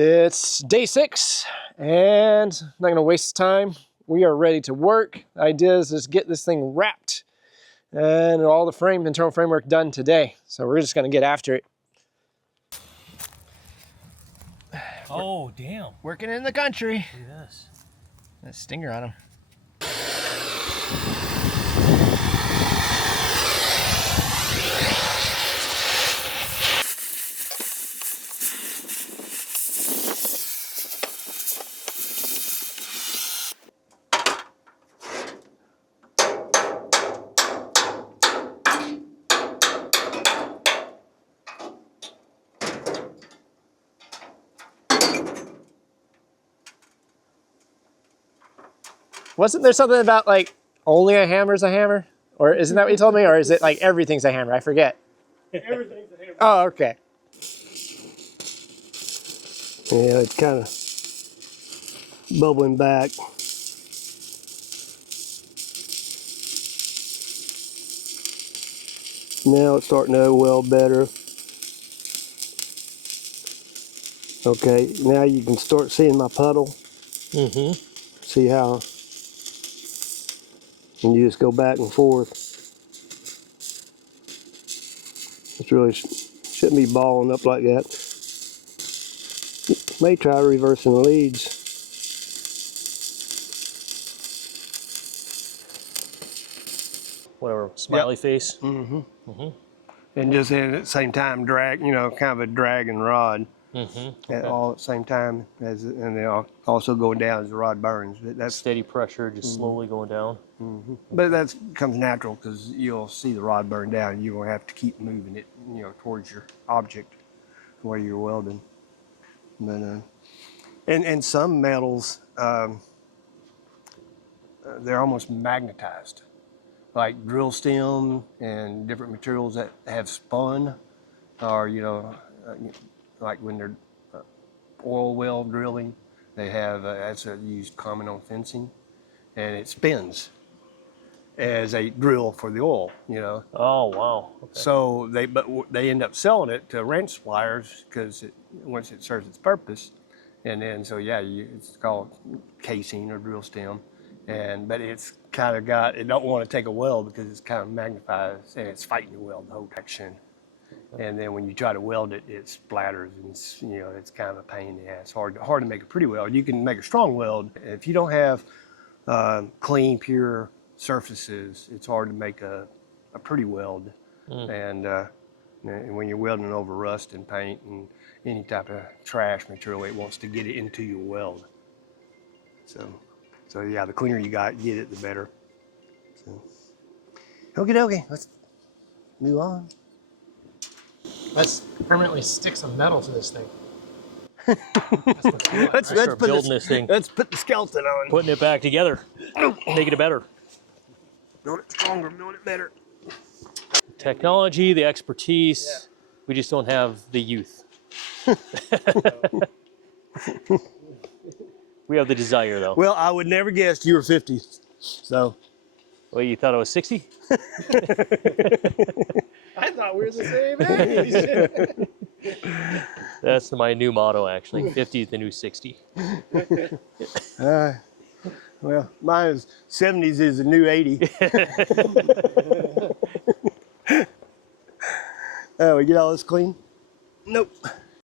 It's day 6 and I'm not gonna waste time. We are ready to work. The idea is just get this thing wrapped and all the internal framework done today. So we're just gonna get after it. Oh, damn. Working in the country. Yes. Got a stinger on him. Wasn't there something about like only a hammer's a hammer? Or isn't that what you told me? Or is it like everything's a hammer? I forget. Everything's a hammer. Oh, okay. Yeah, it's kind of bubbling back. Now it's starting to weld better. Okay, now you can start seeing my puddle. Mm-hmm. See how, and you just go back and forth. It really shouldn't be balling up like that. May try reversing the leads. Whatever, smiley face. Mm-hmm. Mm-hmm. And just at the same time drag, you know, kind of a drag and rod. Mm-hmm. Okay. All at the same time, and they also going down as the rod burns. But that's steady pressure, just slowly going down. Mm-hmm. But that comes natural because you'll see the rod burn down. And you're gonna have to keep moving it, you know, towards your object where you're welding. But and some metals, they're almost magnetized, like drill stem and different materials that have spun, or like when they're oil well drilling, they have that's used common on fencing, and it spins as a drill for the oil, you know. Oh, wow. Okay. So they end up selling it to wrench suppliers because once it serves its purpose, and then so yeah, it's called casing or drill stem, but it's kind of it don't want to take a weld because it's kind of magnifies and it's fighting the weld the whole action. And then when you try to weld it, it splatters, and it's kind of a pain in the ass. Hard to make a pretty weld. You can make a strong weld if you don't have clean, pure surfaces. It's hard to make a pretty weld. And when you're welding over rust and paint and any type of trash material, it wants to get it into your weld. So yeah, the cleaner you get it, the better. So, okie dokie, let's move on. Let's permanently stick some metal to this thing. Let's start building this thing. Let's put the skeleton on. Putting it back together, making it better. Build it stronger, build it better. Technology, the expertise, yeah. We just don't have the youth. We have the desire, though. Well, I would never guess you were 50, so. Well, you thought I was 60? I thought we were the same age. That's my new motto, actually. 50 is the new 60. Well, mine is 70s is the new 80. We get all this clean? Nope.